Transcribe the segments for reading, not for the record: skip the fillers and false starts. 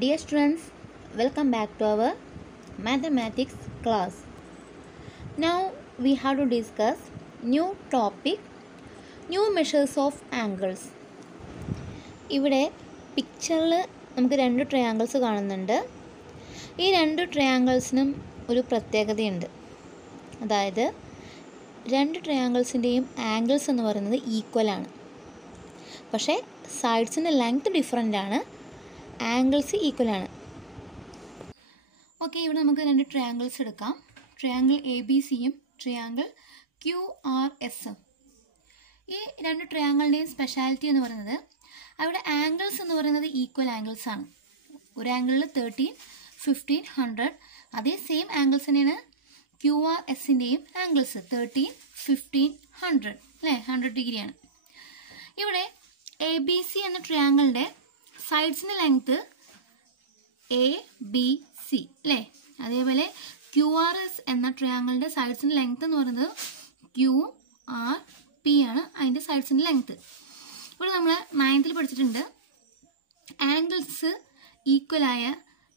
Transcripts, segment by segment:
Dear students, welcome back to our mathematics class. Now we have to discuss new topic, new measures of angles. ഇവിടെ പിക്ചറിൽ നമുക്ക് രണ്ട് triangles കാണുന്നുണ്ട്. ഈ രണ്ട് ട്രയാങ്കിൾസിനും ഒരു പ്രത്യേകതയുണ്ട്. അതായത് രണ്ട് ട്രയാങ്കിൾസിൻ്റെയും ആംഗിൾസ് എന്ന് പറയുന്നത് ഈക്വലാണ്. പക്ഷേ സൈഡ്സിൻ്റെ ലെങ്ത് ഡിഫറൻ്റ് ആണ്, ആംഗിൾസ് ഈക്വലാണ്. ഓക്കെ, ഇവിടെ നമുക്ക് രണ്ട് ട്രയാങ്കിൾസ് എടുക്കാം. ട്രയാങ്കിൾ എ ബി സിയും ട്രയാങ്കിൾ ക്യു ആർ എസും. ഈ രണ്ട് ട്രയാങ്കിളിൻ്റെയും സ്പെഷ്യാലിറ്റി എന്ന് പറയുന്നത് അവിടെ ആംഗിൾസ് എന്ന് പറയുന്നത് ഈക്വൽ ആംഗിൾസ് ആണ്. ഒരു ആംഗിളിൽ 13, 15, 100. അതേ സെയിം ആംഗിൾസ് തന്നെയാണ് ക്യു ആർ എസിൻ്റെയും ആംഗിൾസ് 13, 15, 100 അല്ലേ, 100 ഡിഗ്രിയാണ്. ഇവിടെ എ ബി സി എന്ന ട്രയാങ്കിളിൻ്റെ സൈഡ്സിൻ്റെ ലെങ്ത് എ ബി സി അല്ലേ. അതേപോലെ ക്യു ആർ എസ് എന്ന ട്രയാങ്കിളിൻ്റെ സൈഡ്സിൻ്റെ ലെങ്ത് എന്ന് പറയുന്നത് ക്യു ആർ പി ആണ് അതിൻ്റെ സൈഡ്സിൻ്റെ ലെങ്ത്. ഇവിടെ നമ്മൾ 9th പഠിച്ചിട്ടുണ്ട് ആംഗിൾസ് ഈക്വലായ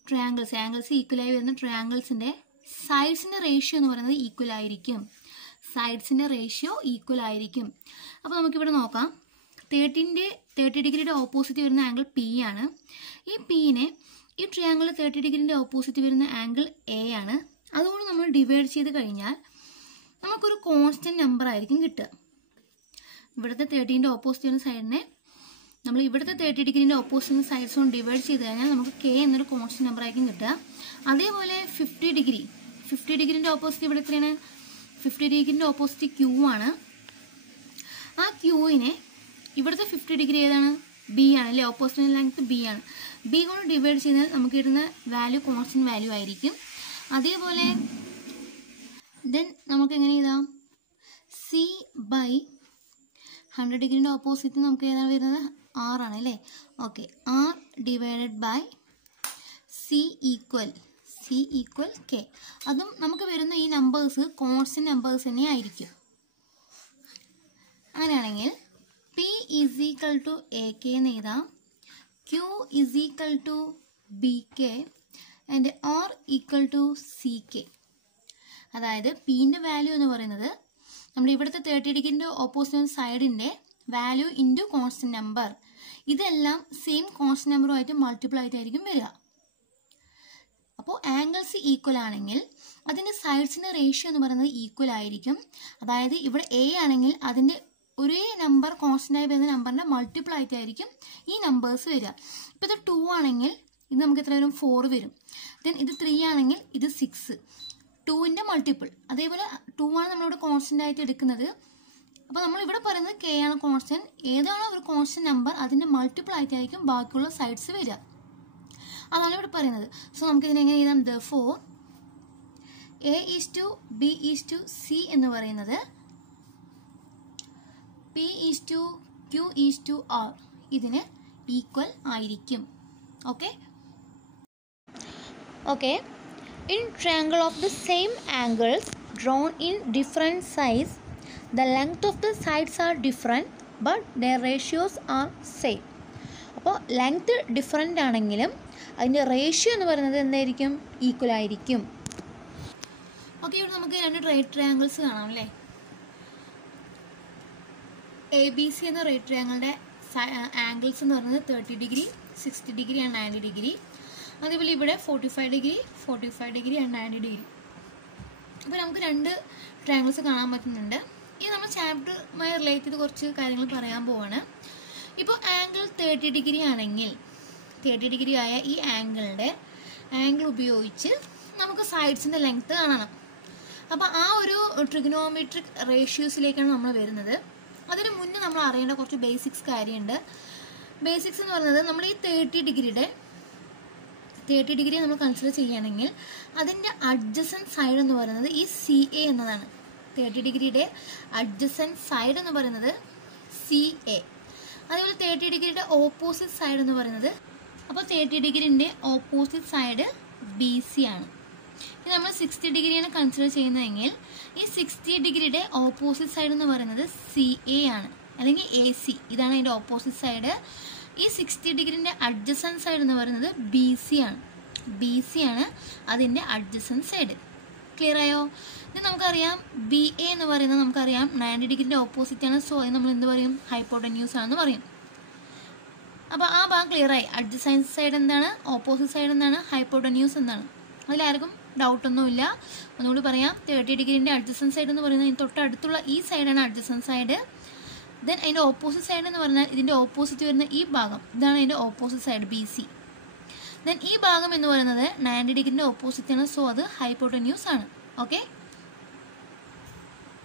ട്രയാങ്കിൾസ്, ആംഗിൾസ് ഈക്വലായി വരുന്ന ട്രയാങ്കിൾസിൻ്റെ സൈഡ്സിൻ്റെ റേഷ്യോ എന്ന് പറയുന്നത് ഈക്വൽ ആയിരിക്കും. സൈഡ്സിൻ്റെ റേഷ്യോ ഈക്വൽ ആയിരിക്കും. അപ്പോൾ നമുക്കിവിടെ നോക്കാം. 30 ഡിഗ്രിയുടെ ഓപ്പോസിറ്റ് വരുന്ന ആംഗിൾ പി ആണ്. ഈ പിനെ ഈ ട്രയാങ്കിൾ 30 ഡിഗ്രിൻ്റെ ഓപ്പോസിറ്റ് വരുന്ന ആംഗിൾ എ ആണ്. അതുകൊണ്ട് നമ്മൾ ഡിവൈഡ് ചെയ്ത് കഴിഞ്ഞാൽ നമുക്കൊരു കോൺസ്റ്റൻറ്റ് നമ്പർ ആയിരിക്കും കിട്ടുക. ഇവിടുത്തെ 30ൻ്റെ ഓപ്പോസിറ്റ് വരുന്ന സൈഡിനെ നമ്മൾ ഇവിടുത്തെ 30 ഡിഗ്രിൻ്റെ ഓപ്പോസിറ്റ് സൈഡ്സ് കൊണ്ട് ഡിവൈഡ് ചെയ്ത് കഴിഞ്ഞാൽ നമുക്ക് കെ എന്നൊരു കോൺസ്റ്റൻറ്റ് നമ്പർ ആയിരിക്കും കിട്ടുക. അതേപോലെ 50 ഡിഗ്രിൻ്റെ ഓപ്പോസിറ്റ് ഇവിടെ എത്രയാണ്? 50 ഡിഗ്രിൻ്റെ ഓപ്പോസിറ്റ് ക്യൂ ആണ്. ആ ക്യൂവിനെ ഇവിടുത്തെ 50 ഡിഗ്രി ഏതാണ്? ബി ആണ് അല്ലേ, ഓപ്പോസിറ്റ് ലെങ്ത് ബി ആണ്. ബി കൊണ്ട് ഡിവൈഡ് ചെയ്താൽ നമുക്ക് കിട്ടുന്ന വാല്യൂ കോൺസ്റ്റൻറ്റ് വാല്യൂ ആയിരിക്കും. അതേപോലെ ദെൻ നമുക്ക് എങ്ങനെ എഴുതാം? സി ബൈ 100 ഡിഗ്രിൻ്റെ ഓപ്പോസിറ്റ് നമുക്ക് ഏതാണ് വരുന്നത്? ആർ ആണ് അല്ലേ. Okay, R divided by C equal K. അതും നമുക്ക് വരുന്ന ഈ നമ്പേഴ്സ് കോൺസ്റ്റൻറ്റ് നമ്പേഴ്സ് തന്നെ ആയിരിക്കും. അങ്ങനെയാണെങ്കിൽ P is equal to A K എന്ന് എഴുതാം, Q is equal to B K and R equal to C K. അതായത് പിൻ്റെ വാല്യൂ എന്ന് പറയുന്നത് നമ്മുടെ ഇവിടുത്തെ 30 ഡിഗ്രിൻ്റെ ഓപ്പോസിറ്റ് സൈഡിൻ്റെ വാല്യൂ ഇൻറ്റു കോൺസ്റ്റൻറ്റ് നമ്പർ, ഇതെല്ലാം സെയിം കോൺസ്റ്റൻറ്റ് നമ്പറുമായിട്ട് മൾട്ടിപ്പിൾ ആയിട്ടായിരിക്കും വരിക. അപ്പോൾ ആംഗിൾസ് ഈക്വൽ ആണെങ്കിൽ അതിൻ്റെ സൈഡ്സിൻ്റെ റേഷ്യോ എന്ന് പറയുന്നത് ഈക്വൽ ആയിരിക്കും. അതായത് ഇവിടെ എ ആണെങ്കിൽ അതിൻ്റെ ഒരേ നമ്പർ കോൺസ്റ്റൻ്റായി വരുന്ന നമ്പറിൻ്റെ മൾട്ടിപ്പിൾ ആയിട്ടായിരിക്കും ഈ നമ്പേഴ്സ് വരിക. ഇപ്പോൾ ഇത് 2 ആണെങ്കിൽ ഇത് നമുക്ക് എത്ര വരും? 4 വരും. ദെൻ ഇത് 3 ആണെങ്കിൽ ഇത് 6, 2ൻ്റെ മൾട്ടിപ്പിൾ. അതേപോലെ 2 ആണ് നമ്മളിവിടെ കോൺസ്റ്റൻ്റ് ആയിട്ട് എടുക്കുന്നത്. അപ്പോൾ നമ്മൾ ഇവിടെ പറയുന്നത് കെ ആണ് കോൺസ്റ്റൻറ്റ്. ഏതാണോ ഒരു കോൺസ്റ്റൻറ്റ് നമ്പർ അതിൻ്റെ മൾട്ടിപ്പിൾ ആയിട്ടായിരിക്കും ബാക്കിയുള്ള സൈഡ്സ് വരിക. അതാണ് ഇവിടെ പറയുന്നത്. സോ നമുക്ക് ഇതിനെ എങ്ങനെ എഴുതാം? Therefore A is to B is to C എന്ന് പറയുന്നത് P is to Q is to R ഇതിന് ഈക്വൽ ആയിരിക്കും. Okay okay In triangle of the same angles drawn in different sides, the length of the sides are different but their ratios are same. അപ്പോൾ length different ആണെങ്കിലും അതിൻ്റെ ratio എന്ന് പറയുന്നത് എന്തായിരിക്കും? Equal ആയിരിക്കും. Okay, ഇവിടെ നമുക്ക് രണ്ട് റൈറ്റ് ട്രയാങ്കിൾസ് കാണാം അല്ലേ. എ ബി സി എന്ന റൈറ്റ് ട്രയാങ്കിളിൻ്റെ ആംഗിൾസ് എന്ന് പറയുന്നത് 30 ഡിഗ്രി, 60 ഡിഗ്രി ആൻഡ് 90 ഡിഗ്രി. അതേപോലെ ഇവിടെ 45 ഡിഗ്രി ആൻഡ് 90 ഡിഗ്രി. അപ്പോൾ നമുക്ക് രണ്ട് ട്രയാങ്കിൾസ് കാണാൻ പറ്റുന്നുണ്ട്. ഇനി നമ്മൾ ചാപ്റ്ററുമായി റിലേറ്റ് ചെയ്ത് കുറച്ച് കാര്യങ്ങൾ പറയാൻ പോവാണ്. ഇപ്പോൾ ആംഗിൾ 30 ഡിഗ്രി ആണെങ്കിൽ 30 ഡിഗ്രി ആയ ഈ ആംഗിൾ ഉപയോഗിച്ച് നമുക്ക് സൈഡ്സിൻ്റെ ലെങ്ത് കാണണം. അപ്പോൾ ആ ഒരു ട്രിഗണോമെട്രിക് റേഷ്യോസിലേക്കാണ് നമ്മൾ വരുന്നത്. അതിന് മുന്നേ നമ്മൾ അറിയേണ്ട കുറച്ച് ബേസിക്സ് കാര്യമുണ്ട്. ബേസിക്സ് എന്ന് പറയുന്നത് നമ്മൾ ഈ 30 ഡിഗ്രി നമ്മൾ കൺസിഡർ ചെയ്യുകയാണെങ്കിൽ അതിൻ്റെ അഡ്ജസൻറ്റ് സൈഡ് എന്ന് പറയുന്നത് ഈ സി എ എന്നതാണ്. 30 ഡിഗ്രിയുടെ അഡ്ജസൻറ്റ് സൈഡ് എന്ന് പറയുന്നത് സി എ. അതേപോലെ 30 ഡിഗ്രിയുടെ ഓപ്പോസിറ്റ് സൈഡ് എന്ന് പറയുന്നത്, അപ്പോൾ 30 ഡിഗ്രിൻ്റെ ഓപ്പോസിറ്റ് സൈഡ് ബി സി ആണ്. ഇനി നമ്മൾ 60 ഡിഗ്രിയാണ് കൺസിഡർ ചെയ്യുന്നതെങ്കിൽ ഈ 60 ഡിഗ്രിയുടെ ഓപ്പോസിറ്റ് സൈഡ് എന്ന് പറയുന്നത് സി എ ആണ് അല്ലെങ്കിൽ എ സി. ഇതാണ് അതിൻ്റെ ഓപ്പോസിറ്റ് സൈഡ്. ഈ 60 ഡിഗ്രിൻ്റെ അഡ്ജസൻറ്റ് സൈഡ് എന്ന് പറയുന്നത് BC ആണ്. BC ആണ് അതിൻ്റെ അഡ്ജസൻറ്റ് സൈഡ്. ക്ലിയർ ആയോ? ഇത് നമുക്കറിയാം BA എന്ന് പറയുന്നത് നമുക്കറിയാം 90 ഡിഗ്രിൻ്റെ ഓപ്പോസിറ്റ് ആണ്. സോ അത് നമ്മൾ എന്ത് പറയും? ഹൈപ്പോട്ടന്യൂസ് ആണെന്ന് പറയും. അപ്പോൾ ആ ഭാഗം ക്ലിയർ ആയി. അഡ്ജസൻറ്റ് സൈഡ് എന്താണ്, ഓപ്പോസിറ്റ് സൈഡ് എന്താണ്, ഹൈപ്പോട്ടന്യൂസ് എന്താണ്. അതിലാർക്കും ഡൗട്ടൊന്നുമില്ല. ഒന്നുകൂടി പറയാം, 30 ഡിഗ്രിൻ്റെ അഡ്ജസൻറ്റ് സൈഡ് എന്ന് പറയുന്നത് ഇതിന് തൊട്ടടുത്തുള്ള ഈ സൈഡാണ് അഡ്ജസൻറ്റ് സൈഡ്. ദെൻ അതിൻ്റെ ഓപ്പോസിറ്റ് സൈഡ് എന്ന് പറഞ്ഞാൽ ഇതിൻ്റെ ഓപ്പോസിറ്റ് വരുന്ന ഈ ഭാഗം, ഇതാണ് അതിൻ്റെ ഓപ്പോസിറ്റ് സൈഡ് BC. ദെൻ ഈ ഭാഗം എന്ന് പറയുന്നത് 90 ഡിഗ്രിൻ്റെ ഓപ്പോസിറ്റ് ആണ്. സോ അത് ഹൈപ്പോട്ടന്യൂസ് ആണ്. ഓക്കെ,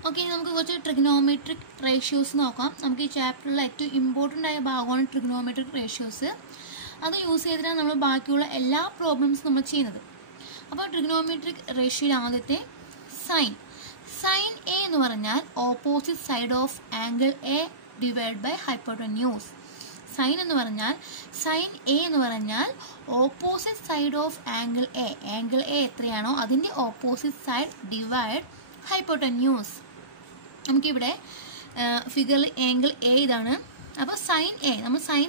ഇനി നമുക്ക് കുറച്ച് ട്രിഗ്നോമെട്രിക് റേഷ്യോസ് നോക്കാം. നമുക്ക് ഈ ചാപ്റ്ററിൽ ഏറ്റവും ഇമ്പോർട്ടൻ്റ് ആയ ഭാഗമാണ് ട്രിഗ്നോമെട്രിക് റേഷ്യോസ്. അത് യൂസ് ചെയ്തിട്ടാണ് നമ്മൾ ബാക്കിയുള്ള എല്ലാ പ്രോബ്ലംസും നമ്മൾ ചെയ്യുന്നത്. അപ്പോൾ ട്രിഗ്നോമെട്രിക് റേഷ്യോയിൽ ആദ്യത്തെ സൈൻ A എന്ന് പറഞ്ഞാൽ opposite side of angle A divide by hypotenuse. Sine A എന്ന് പറഞ്ഞാൽ opposite side of angle A. Angle A എത്രയാണോ അതിൻ്റെ ഓപ്പോസിറ്റ് സൈഡ് ഡിവൈഡ് ഹൈപ്പോട്ടന്യൂസ്. നമുക്കിവിടെ ഫിഗറിൽ ആംഗിൾ A ഇതാണ്. അപ്പോൾ സൈൻ A നമ്മൾ സൈൻ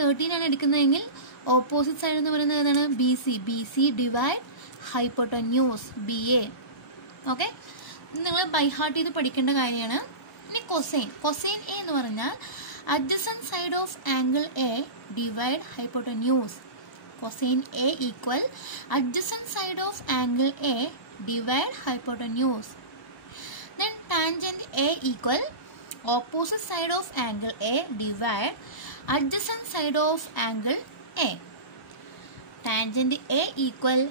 13 ആണ് എടുക്കുന്നതെങ്കിൽ ഓപ്പോസിറ്റ് സൈഡ് എന്ന് പറയുന്നത് ഏതാണ്? BC divide hypotenuse BA. Okay, നിങ്ങൾ ബൈ ഹാർട്ട് ചെയ്ത് പഠിക്കേണ്ട കാര്യമാണ്. ഇനി കൊസൈൻ A എന്ന് പറഞ്ഞാൽ adjacent side of angle A divide hypotenuse. Cosine A equal adjacent side of angle A divide hypotenuse. Then tangent A equal opposite side of angle A divide adjacent side of angle A. Tangent A equal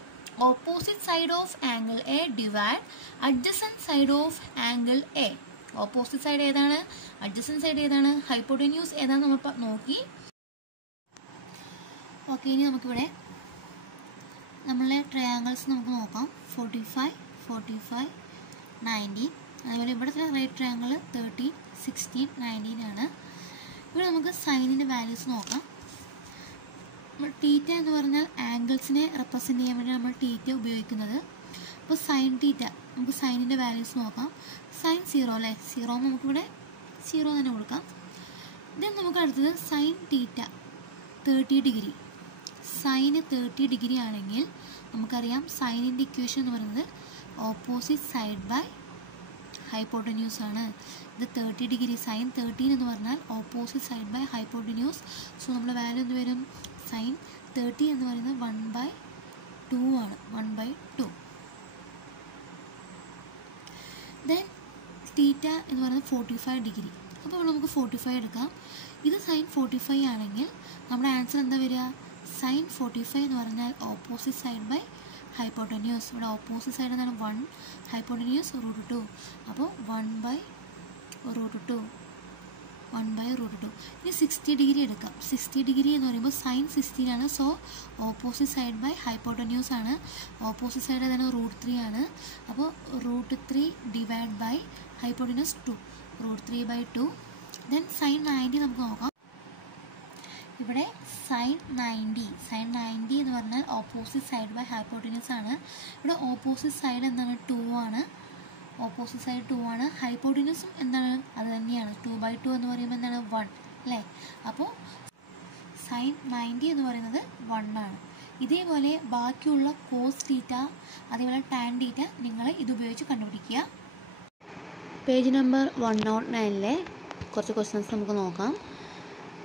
opposite side of angle A divide adjacent side of angle A. Opposite side ഏതാണ്, adjacent side ഏതാണ്, hypotenuse ഏതാണ് നമ്മൾ നോക്കി. Okay, ഇനി നമുക്കിവിടെ നമ്മളെ triangles നമുക്ക് നോക്കാം. 45, 90. അതുപോലെ ഇവിടുത്തെ റൈറ്റ് ട്രയാങ്കിൾ 13, 16, 19 ആണ്. ഇവിടെ നമുക്ക് സൈനിൻ്റെ വാല്യൂസ് നോക്കാം. നമ്മൾ തീറ്റ എന്ന് പറഞ്ഞാൽ ആംഗിൾസിനെ റെപ്രസെൻറ്റ് ചെയ്യാൻ വേണ്ടി നമ്മൾ തീറ്റ ഉപയോഗിക്കുന്നത്. അപ്പോൾ സൈൻ തീറ്റ, നമുക്ക് സൈനിൻ്റെ വാല്യൂസ് നോക്കാം. സൈൻ 0 അല്ലേ, 0 നമുക്കിവിടെ 0 തന്നെ കൊടുക്കാം. ദെൻ നമുക്ക് അടുത്തത് sine theta 30 degree. Sine 30 degree ആണെങ്കിൽ നമുക്കറിയാം സൈനിൻ്റെ ഇക്വേഷൻ എന്ന് പറയുന്നത് ഓപ്പോസിറ്റ് സൈഡ് ബൈ ഹൈപ്പോട്ടന്യൂസ് ആണ്. ഇത് 30 ഡിഗ്രി സൈൻ 13 എന്ന് പറഞ്ഞാൽ opposite side by hypotenuse. So നമ്മുടെ വാല്യൂ എന്ത് വരും? സൈൻ 30 എന്ന് പറയുന്നത് 1/2 ആണ്. 1/2. ദെൻ തീറ്റ എന്ന് പറയുന്നത് 45 ഡിഗ്രി. അപ്പോൾ നമുക്ക് 45 എടുക്കാം. ഇത് സൈൻ 45 ആണെങ്കിൽ നമ്മുടെ ആൻസർ എന്താ വരിക? സൈൻ 45 എന്ന് പറഞ്ഞാൽ ഓപ്പോസിറ്റ് സൈഡ് ബൈ ഹൈപ്പോട്ടന്യൂസ്. ഇവിടെ ഓപ്പോസിറ്റ് സൈഡ് എന്താണ്? 1, ഹൈപ്പോട്ടന്യൂസ് √2. അപ്പോൾ 1/√2. ഇനി 60 ഡിഗ്രി എടുക്കാം. 60 ഡിഗ്രി എന്ന് പറയുമ്പോൾ സൈൻ 16 ആണ്. So opposite side by hypotenuse ആണ്. ഓപ്പോസിറ്റ് സൈഡ് ഏതാണ്? √3 ആണ്. അപ്പോൾ √3 divide by hypotenuse 2, √3/2. Then sine 90 നമുക്ക് നോക്കാം. ഇവിടെ സൈൻ 90 എന്ന് പറഞ്ഞാൽ ഓപ്പോസിറ്റ് സൈഡ് ബൈ ഹൈപ്പോട്ടന്യൂസ് ആണ്. ഇവിടെ ഓപ്പോസിറ്റ് സൈഡ് എന്താണ്? 2 ആണ്. ഓപ്പോസിറ്റ് സൈഡ് 2 ആണ്. ഹൈപ്പോട്ടന്യൂസും എന്താണ്? അത് തന്നെയാണ്. 2/2 എന്ന് പറയുമ്പോൾ എന്താണ്? 1 അല്ലേ. അപ്പോൾ സൈൻ 90 എന്ന് പറയുന്നത് 1 ആണ്. ഇതേപോലെ ബാക്കിയുള്ള കോസ് തീറ്റ അതേപോലെ ടാൻ തീറ്റ നിങ്ങൾ ഇതുപയോഗിച്ച് കണ്ടുപിടിക്കുക. പേജ് നമ്പർ 109 കുറച്ച് ക്വസ്റ്റ്യൻസ് നമുക്ക് നോക്കാം.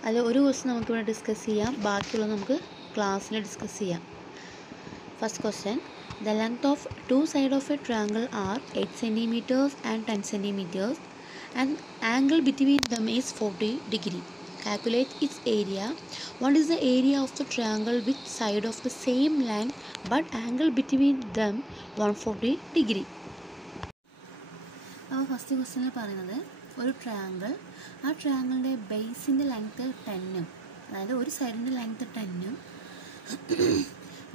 അതിൽ ഒരു ക്വസ്റ്റ്യൻ നമുക്കിവിടെ ഡിസ്കസ് ചെയ്യാം, ബാക്കിയുള്ളത് നമുക്ക് ക്ലാസ്സിൽ ഡിസ്കസ് ചെയ്യാം. First question, the length of two sides of a triangle are 8 centimeters and 10 centimeters and angle between them is 40 degree. Calculate its area. What is the area of the triangle with side of the same length but angle between them 140 degree? അപ്പോൾ first ക്വസ്റ്റ്യനിൽ പറയുന്നത് ഒരു triangle, ആ ട്രയാങ്കിളിൻ്റെ ബേസിൻ്റെ length 10, അതായത് ഒരു സൈഡിൻ്റെ length 10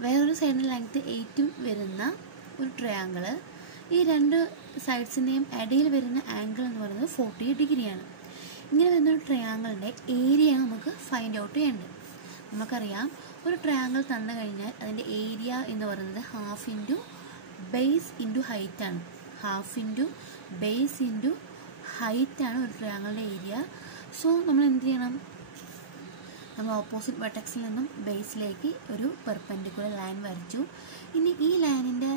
വേറൊരു സൈഡിൻ്റെ length 8 വരുന്ന ഒരു ട്രയാങ്കിൾ. ഈ രണ്ട് സൈഡ്സിൻ്റെയും ഇടയിൽ വരുന്ന ആംഗിൾ എന്ന് പറയുന്നത് 40 ഡിഗ്രിയാണ്. ഇങ്ങനെ വരുന്ന ഒരു ട്രയാങ്കിളിൻ്റെ ഏരിയയാണ് നമുക്ക് ഫൈൻഡ് ഔട്ട് ചെയ്യേണ്ടത്. നമുക്കറിയാം ഒരു ട്രയാങ്കിൾ തന്നു കഴിഞ്ഞാൽ അതിൻ്റെ ഏരിയ എന്ന് പറയുന്നത് ഹാഫ് ഇൻറ്റു ബേസ് ഇൻറ്റു ഹൈറ്റാണ്. ഹാഫ് ഇൻറ്റു ബേസ് ഇൻറ്റു ഹൈറ്റാണ് ഒരു ട്രയാങ്കിളിൻ്റെ ഏരിയ. സോ നമ്മൾ എന്ത് ചെയ്യണം? നമ്മൾ ഓപ്പോസിറ്റ് വെർട്ടെക്സിൽ നിന്നും ബേസിലേക്ക് ഒരു പെർപെൻഡിക്കുലർ ലൈൻ വരച്ചു. ഇനി ഈ ലൈനിൻ്റെ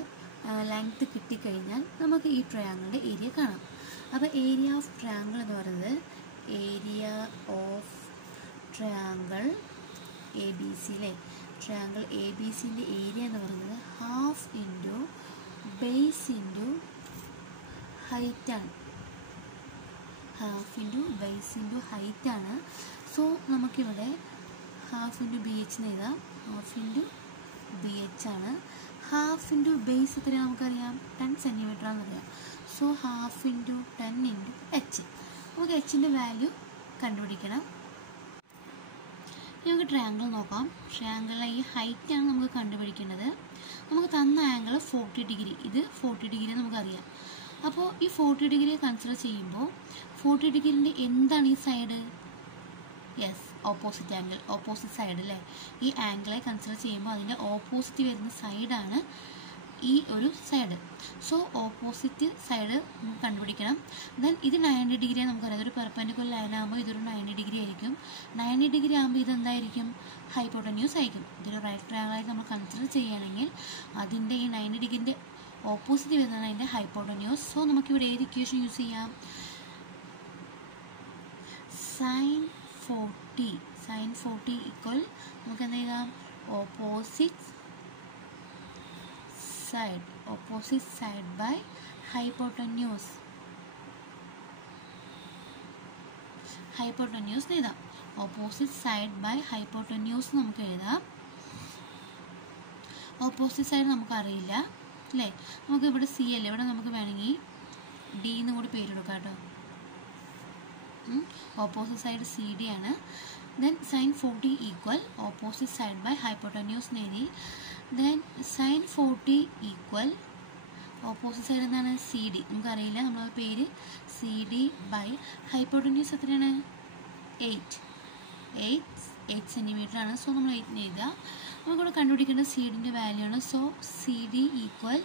ലെങ്ത് കിട്ടിക്കഴിഞ്ഞാൽ നമുക്ക് ഈ ട്രയാങ്കിളിൻ്റെ ഏരിയ കാണാം. അപ്പോൾ ഏരിയ ഓഫ് ട്രയാങ്കിൾ എന്ന് പറയുന്നത് area of triangle A B C അല്ലേ, ട്രയാങ്കിൾ എ ബി സിൻ്റെ ഏരിയ എന്ന് പറയുന്നത് ഹാഫ് ഇൻറ്റു ബേസ് ഇൻറ്റു ഹൈറ്റാണ്. ഹാഫ് ഇൻറ്റു ബേസ് ഇൻറ്റു ഹൈറ്റാണ്. സോ നമുക്കിവിടെ ഹാഫ് ഇൻറ്റു ബി എച്ച് എന്ന് എഴുതാം. ഹാഫ് ഇൻറ്റു ബി എച്ച് ആണ്. ഹാഫ് ഇൻറ്റു ബേസ് എത്രയാണ് നമുക്കറിയാം, 10 സെൻറ്റിമീറ്റർ ആണെന്നറിയാം. So half into 10 into H. നമുക്ക് എച്ചിൻ്റെ വാല്യൂ കണ്ടുപിടിക്കണം. നമുക്ക് ട്രയാങ്കിൾ നോക്കാം. ട്രയാങ്കിളിലെ ഈ ഹൈറ്റാണ് നമുക്ക് കണ്ടുപിടിക്കേണ്ടത്. നമുക്ക് തന്ന ആംഗിൾ 40 ഡിഗ്രി, ഇത് 40 ഡിഗ്രി നമുക്കറിയാം. അപ്പോൾ ഈ 40 ഡിഗ്രി കൺസിഡർ ചെയ്യുമ്പോൾ 40 ഡിഗ്രീൻ്റെ എന്താണ് ഈ side? Yes, opposite angle, opposite side അല്ലേ. ഈ ആംഗിളെ കൺസിഡർ ചെയ്യുമ്പോൾ അതിൻ്റെ ഓപ്പോസിറ്റ് വരുന്ന സൈഡാണ് ഈ ഒരു സൈഡ്. സോ ഓപ്പോസിറ്റ് സൈഡ് നമുക്ക് കണ്ടുപിടിക്കണം. ദെൻ ഇത് 90 ഡിഗ്രിയാണ് നമുക്കറിയാം. ഇതൊരു പെർപെൻഡിക്കുലർ ലൈൻ ആകുമ്പോൾ ഇതൊരു 90 ഡിഗ്രി ആയിരിക്കും. 90 ഡിഗ്രി ആകുമ്പോൾ ഇതെന്തായിരിക്കും? ഹൈപ്പോട്ടന്യൂസ് ആയിരിക്കും. ഇതൊരു റൈറ്റ് ട്രയാങ്കിളായിട്ട് നമ്മൾ കൺസിഡർ ചെയ്യുകയാണെങ്കിൽ അതിൻ്റെ ഈ 90 ഡിഗ്രിൻ്റെ ഓപ്പോസിറ്റ് വരുന്നതാണ് അതിൻ്റെ ഹൈപ്പോട്ടന്യൂസ്. സോ നമുക്കിവിടെ ഏത് ഇക്വേഷൻ യൂസ് ചെയ്യാം? സൈൻ 40 ഈക്വൽ നമുക്ക് എന്താ എഴുതാം? ഓപ്പോസിറ്റ് സൈഡ് ബൈ ഹൈപ്പോട്ടന്യൂസ് എഴുതാം. ഓപ്പോസിറ്റ് സൈഡ് ബൈ ഹൈപ്പോട്ടന്യൂസ് നമുക്ക് എഴുതാം. ഓപ്പോസിറ്റ് സൈഡ് നമുക്കറിയില്ല അല്ലേ. നമുക്ക് ഇവിടെ സി അല്ലേ, ഇവിടെ നമുക്ക് വേണമെങ്കിൽ ഡി എന്ന് കൂടി പേര് കൊടുക്കാം കേട്ടോ. ഓപ്പോസിറ്റ് സൈഡ് സി ഡി ആണ്. Then sine 40 equal opposite side by hypotenuse എഴുതി. Then sine 40 equal opposite side എന്താണ്? C D. നമുക്കറിയില്ല, നമ്മളെ പേര് സി ഡി ബൈ ഹൈപ്പോട്ടന്യൂസ് എത്രയാണ്? 8 സെൻറ്റിമീറ്റർ ആണ്. സോ നമ്മൾ 8 എഴുതുക. നമുക്കിവിടെ കണ്ടുപിടിക്കേണ്ട സി ഡിൻ്റെ വാല്യൂ ആണ്. So C D equal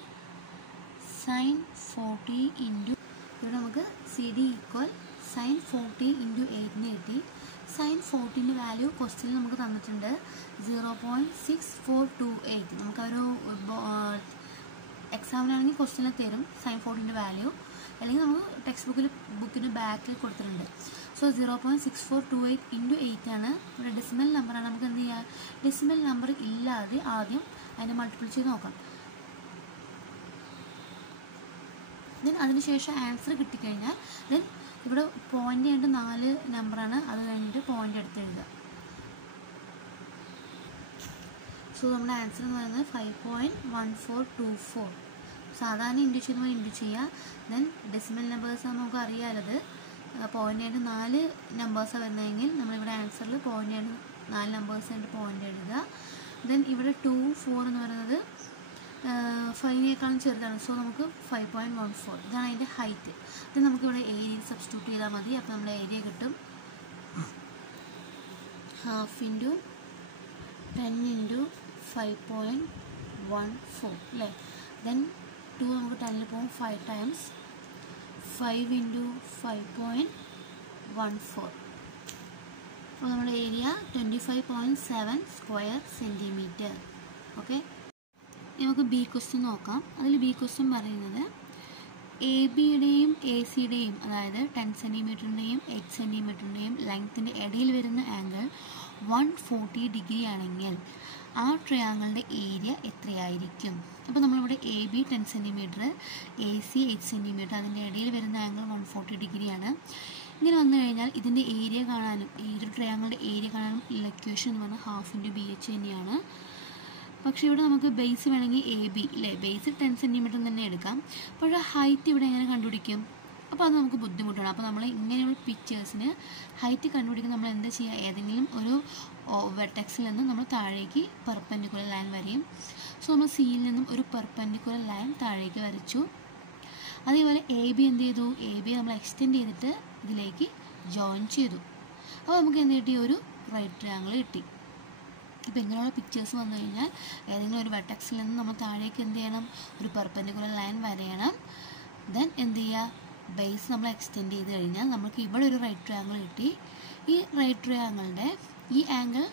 sine 40 into, ഇവിടെ നമുക്ക് C D equal sine 40 into 8 എന്ന് കിട്ടി. സൈൻ 40ൻ്റെ വാല്യൂ ക്വസ്റ്റ്യനിൽ നമുക്ക് തന്നിട്ടുണ്ട് 0.6428. നമുക്കൊരു എക്സാമിനാണെങ്കിൽ ക്വസ്റ്റ്യനിൽ തരും സൈൻ 40ൻ്റെ വാല്യൂ, അല്ലെങ്കിൽ നമുക്ക് ടെക്സ്റ്റ് ബുക്കിന് ബാക്കിൽ കൊടുത്തിട്ടുണ്ട്. സോ 0.6428 ഇൻറ്റു 8 ആണ്. ഇവിടെ ഡെസിമൽ നമ്പറാണ്. നമുക്ക് എന്ത് ചെയ്യാം? ഡെസിമൽ നമ്പർ ഇല്ലാതെ ആദ്യം അതിനെ മൾട്ടിപ്പിൾ ചെയ്ത് നോക്കാം. ദെൻ അതിനുശേഷം ആൻസർ കിട്ടിക്കഴിഞ്ഞാൽ ദെൻ ഇവിടെ പോയിൻ്റ് ആയിട്ട് 4 നമ്പറാണ്, അത് കഴിഞ്ഞിട്ട് പോയിൻ്റ് എടുത്ത് എഴുതുക. സോ നമ്മുടെ ആൻസർ എന്ന് പറയുന്നത് 5.1424. സാധാരണ ഇൻറ്റു ചെയ്യുമ്പോൾ ഇൻറ്റു ചെയ്യുക. ദെൻ ഡെസിമൽ നമ്പേഴ്സ് നമുക്ക് അറിയാമത് പോയിൻ്റ് ആയിട്ട് 4 നമ്പേഴ്സാണ് വരുന്നതെങ്കിൽ നമ്മളിവിടെ ആൻസറിൽ പോയിൻ്റ് ആയിട്ട് 4 നമ്പേഴ്സായിട്ട് പോയിൻ്റ് എഴുതുക. ദെൻ ഇവിടെ 2, 4 എന്ന് പറയുന്നത് 5നേക്കാളും ചെറുതാണ്. സോ നമുക്ക് 5.14 ഇതാണ് അതിൻ്റെ ഹൈറ്റ്. ഇത് നമുക്കിവിടെ ഏരിയ സബ്സ്റ്റിറ്റ്യൂട്ട് ചെയ്താൽ മതി. അപ്പോൾ നമ്മുടെ ഏരിയ കിട്ടും ഹാഫ് ഇൻറ്റു 10 ഇൻറ്റു 5.14 അല്ലേ. ദെൻ 2 നമുക്ക് 10ൽ പോകും, 5 ടൈംസ് 5 ഇൻറ്റു 5.14. അപ്പോൾ നമ്മുടെ ഏരിയ 25.7 സ്ക്വയർ സെൻറ്റിമീറ്റർ. ഓക്കെ, നമുക്ക് ബി ക്വസ്റ്റ്യൻ നോക്കാം. അതിൽ ബി ക്വസ്റ്റ്യൻ പറയുന്നത് എ ബിയുടെയും എ സിയുടെയും, അതായത് 10 സെൻറ്റിമീറ്ററിൻ്റെയും 8 സെൻറ്റിമീറ്ററിൻ്റെയും ലെങ്ത്തിൻ്റെ ഇടയിൽ വരുന്ന ആംഗിൾ 140 ഡിഗ്രി ആണെങ്കിൽ ആ ട്രയാങ്കിളിൻ്റെ ഏരിയ എത്രയായിരിക്കും? അപ്പോൾ നമ്മളിവിടെ A B 10 centimetre, A C 8 centimetre, അതിൻ്റെ ഇടയിൽ വരുന്ന ആംഗിൾ 140 ഡിഗ്രിയാണ്. ഇങ്ങനെ വന്നു കഴിഞ്ഞാൽ ഇതിൻ്റെ ഏരിയ കാണാനും, ഈ ഒരു ട്രയാങ്കിളിൻ്റെ ഏരിയ കാണാനും ഇക്വേഷൻ എന്ന് പറഞ്ഞാൽ ഹാഫ് ഇൻറ്റു ബി എച്ച് തന്നെയാണ്. പക്ഷേ ഇവിടെ നമുക്ക് ബേസ് വേണമെങ്കിൽ എ ബി അല്ലേ, ബേസ് 10 സെൻറ്റിമീറ്റർ തന്നെ എടുക്കാം. പക്ഷേ ഹൈറ്റ് ഇവിടെ എങ്ങനെ കണ്ടുപിടിക്കും? അപ്പോൾ അത് നമുക്ക് ബുദ്ധിമുട്ടാണ്. അപ്പോൾ നമ്മൾ ഇങ്ങനെയുള്ള പിക്ചേഴ്സിന് ഹൈറ്റ് കണ്ടുപിടിക്കാൻ നമ്മൾ എന്താ ചെയ്യുക? ഏതെങ്കിലും ഒരു വെർട്ടെക്സിൽ നിന്നും നമ്മൾ താഴേക്ക് പെർപെൻഡിക്കുലർ ലൈൻ വരയും. സോ നമ്മൾ സിയിൽ നിന്നും ഒരു പെർപെൻഡിക്കുലർ ലൈൻ താഴേക്ക് വരച്ചു. അതേപോലെ എ ബി എന്ത് ചെയ്തു? എ ബി നമ്മൾ എക്സ്റ്റെൻഡ് ചെയ്തിട്ട് ഇതിലേക്ക് ജോയിൻ ചെയ്തു. അപ്പോൾ നമുക്ക് എന്ത് കിട്ടി? ഒരു റൈറ്റ് ട്രയാങ്കിൾ കിട്ടി. ഇപ്പോൾ ഇങ്ങനെയുള്ള പിക്ചേഴ്സ് വന്നു കഴിഞ്ഞാൽ ഏതെങ്കിലും ഒരു വെർട്ടെക്സിൽ നിന്ന് നമ്മൾ താഴേക്ക് എന്ത് ചെയ്യണം? ഒരു പെർപെൻഡിക്കുലർ ലൈൻ വരയണം. ദെൻ എന്ത് ചെയ്യുക? ബേസ് നമ്മൾ എക്സ്റ്റെൻഡ് ചെയ്ത് കഴിഞ്ഞാൽ നമുക്ക് ഇവിടെ ഒരു റൈറ്റ് ട്രയാങ്കിൾ കിട്ടി. ഈ റൈറ്റ് ട്രയാങ്കിളിൻ്റെ ഈ ആംഗിൾ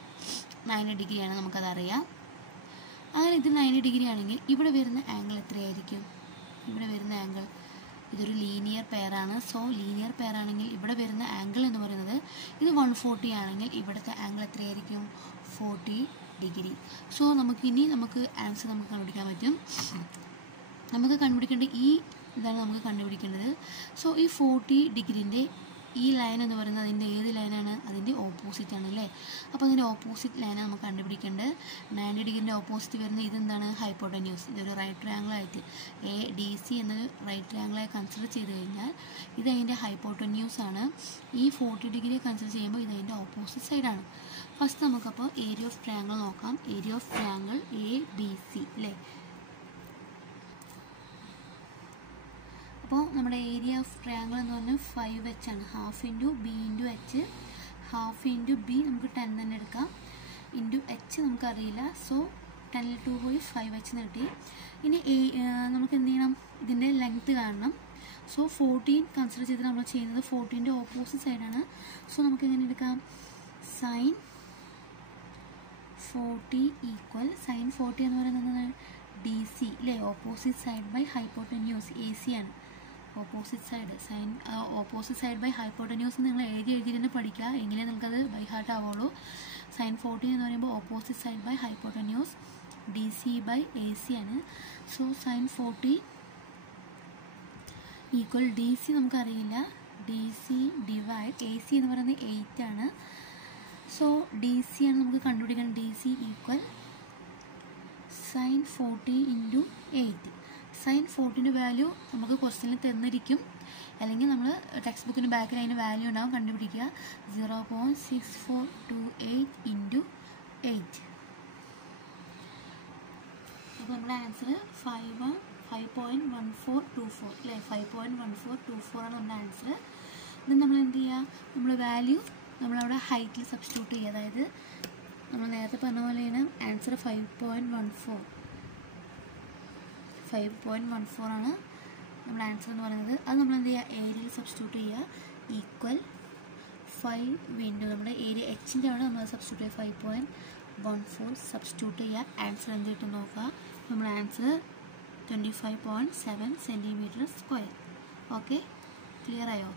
90 ഡിഗ്രിയാണ്, നമുക്കതറിയാം. അങ്ങനെ ഇത് 90 ഡിഗ്രി ആണെങ്കിൽ ഇവിടെ വരുന്ന ആംഗിൾ എത്രയായിരിക്കും? ഇവിടെ വരുന്ന ആംഗിൾ, ഇതൊരു ലീനിയർ പെയറാണ്. സോ ലീനിയർ പെയർ ആണെങ്കിൽ ഇവിടെ വരുന്ന ആംഗിൾ എന്ന് പറയുന്നത് ഇത് 140 ആണെങ്കിൽ ഇവിടുത്തെ ആംഗിൾ എത്രയായിരിക്കും? 40 ഡിഗ്രി. സോ നമുക്ക് ആൻസർ നമുക്ക് കണ്ടുപിടിക്കാൻ പറ്റും. നമുക്ക് കണ്ടുപിടിക്കേണ്ടത് ഇതാണ് നമുക്ക് കണ്ടുപിടിക്കേണ്ടത്. സോ ഈ 40 ഡിഗ്രീൻ്റെ ഈ ലൈൻ എന്ന് പറയുന്നത് അതിൻ്റെ ഏത് ലൈനാണ്? അതിൻ്റെ ഓപ്പോസിറ്റ് ആണ് അല്ലേ? അപ്പോൾ അതിൻ്റെ ഓപ്പോസിറ്റ് ലൈനാണ് നമുക്ക് കണ്ടുപിടിക്കേണ്ടത്. 90 ഡിഗ്രീൻ്റെ ഓപ്പോസിറ്റ് വരുന്ന ഇതെന്താണ്? ഹൈപ്പോട്ടന്യൂസ്. ഇതൊരു റൈറ്റ് ട്രയാങ്കിളായിട്ട് ADC എന്നൊരു റൈറ്റ് ട്രയാങ്കിളായി കൺസിഡർ ചെയ്ത് കഴിഞ്ഞാൽ ഇത് അതിൻ്റെ ഹൈപ്പോട്ടന്യൂസ് ആണ്. ഈ 40 ഡിഗ്രി കൺസിഡർ ചെയ്യുമ്പോൾ ഇത് അതിൻ്റെ ഓപ്പോസിറ്റ് സൈഡാണ്. ഫസ്റ്റ് നമുക്കപ്പോൾ ഏരിയ ഓഫ് ട്രയാങ്കിൾ നോക്കാം. ഏരിയ ഓഫ് ട്രയാങ്കിൾ ABC അല്ലേ? അപ്പോൾ നമ്മുടെ ഏരിയ ഓഫ് ട്രയാങ്കിൾ എന്ന് പറഞ്ഞാൽ 5H ആണ്. Half into B into H. Half into B നമുക്ക് 10 തന്നെ എടുക്കാം. ഇൻറ്റു H നമുക്കറിയില്ല. സോ 10 2 പോയി 5H എന്ന് കിട്ടി. ഇനി നമുക്ക് എന്ത് ചെയ്യണം? ഇതിൻ്റെ ലെങ്ത്ത് കാണണം. സോ 14 കൺസിഡർ ചെയ്തിട്ട് നമ്മൾ ചെയ്യുന്നത് 14ൻ്റെ ഓപ്പോസിറ്റ് സൈഡാണ്. സോ നമുക്ക് എങ്ങനെ എടുക്കാം? സൈൻ 40 ഈക്വൽ സൈൻ 40 എന്ന് പറയുന്നത് DC അല്ലേ? Opposite side by hypotenuse AC ആണ്. ഓപ്പോസിറ്റ് സൈഡ് ബൈ ഹൈപ്പോട്ടന്യൂസ് നിങ്ങൾ എഴുതി തന്നെ പഠിക്കുക, എങ്കിലേ നിങ്ങൾക്കത് ബൈ ഹാർട്ട് ആവുള്ളൂ. സൈൻ 40 എന്ന് പറയുമ്പോൾ opposite side by hypotenuse DC by AC ആണ്. സോ സൈൻ 40 ഈക്വൽ DC നമുക്കറിയില്ല. DC ഡിവൈഡ് AC എന്ന് പറയുന്നത് 8 ആണ്. സോ DC ആണ് നമുക്ക് കണ്ടുപിടിക്കണം. DC equal sine 40 into 8. Sine 40ൻ്റെ വാല്യൂ നമുക്ക് ക്വസ്റ്റ്യനിൽ തന്നിരിക്കും, അല്ലെങ്കിൽ നമ്മൾ ടെക്സ്റ്റ് ബുക്കിന് ബാക്കിൽ അതിന് വാല്യൂ ഉണ്ടാവും, കണ്ടുപിടിക്കുക. 0.6428 ഇൻറ്റു 8. അപ്പോൾ നമ്മുടെ ആൻസർ 5.1424 അല്ലേ? 5.1424 ആണ് നമ്മുടെ ആൻസർ. ഇത് നമ്മൾ എന്ത് ചെയ്യുക? നമ്മൾ വാല്യൂ നമ്മളവിടെ ഹൈറ്റിൽ സബ്സ്റ്റിറ്റ്യൂട്ട് ചെയ്യുക. അതായത് നമ്മൾ നേരത്തെ പറഞ്ഞ പോലെയാണ് ആൻസർ 5.14 ആണ് നമ്മുടെ ആൻസർ എന്ന് പറയുന്നത്. അത് നമ്മൾ എന്ത് ചെയ്യുക? ഏരിയയിൽ സബ്സ്റ്റിറ്റ്യൂട്ട് ചെയ്യുക. ഈക്വൽ 5 ഇൻറ്റു നമ്മുടെ ഏരിയ Hൻ്റെ ആണ് നമ്മൾ സബ്സ്റ്റിറ്റ്യൂട്ട് ചെയ്യുക. 5.14 സബ്സ്റ്റിറ്റ്യൂട്ട് ചെയ്യുക. ആൻസർ എന്ത് കിട്ടും നോക്കുക. നമ്മുടെ ആൻസർ 25.7 cm². ഓക്കെ, ക്ലിയർ ആയോ?